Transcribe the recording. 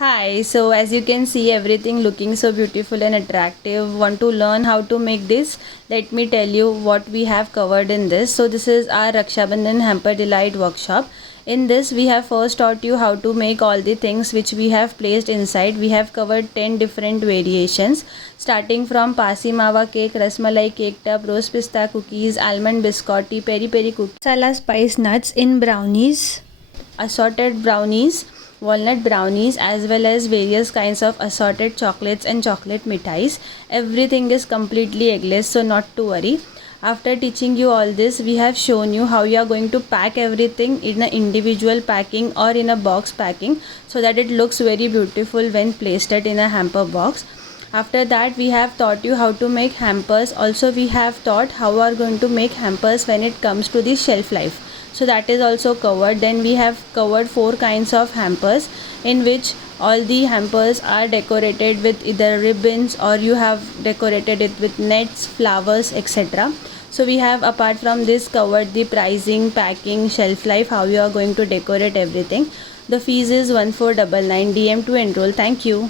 Hi, so as you can see everything looking so beautiful and attractive. Want to learn how to make this? Let me tell you what we have covered in this. So this is our Raksha Bandhan Hamper Delight workshop. In this we have first taught you how to make all the things which we have placed inside. We have covered 10 different variations starting from Parsi Mawa cake, Rasamalai cake tub, rose pista cookies, Almond Biscotti, Peri cookies, Masala spice nuts in brownies, assorted brownies, walnut brownies, as well as various kinds of assorted chocolates and chocolate mithais. Everything is completely eggless, so not to worry. After teaching you all this, we have shown you how you are going to pack everything in an individual packing or in a box packing so that it looks very beautiful when placed it in a hamper box. After that, we have taught you how to make hampers. Also, we have taught how we are going to make hampers when it comes to the shelf life, so that is also covered. Then we have covered 4 kinds of hampers, in which all the hampers are decorated with either ribbons or you have decorated it with nets, flowers, etc. So we have, apart from this, covered the pricing, packing, shelf life, how you are going to decorate everything. The fees is 1499 DM to enroll. Thank you.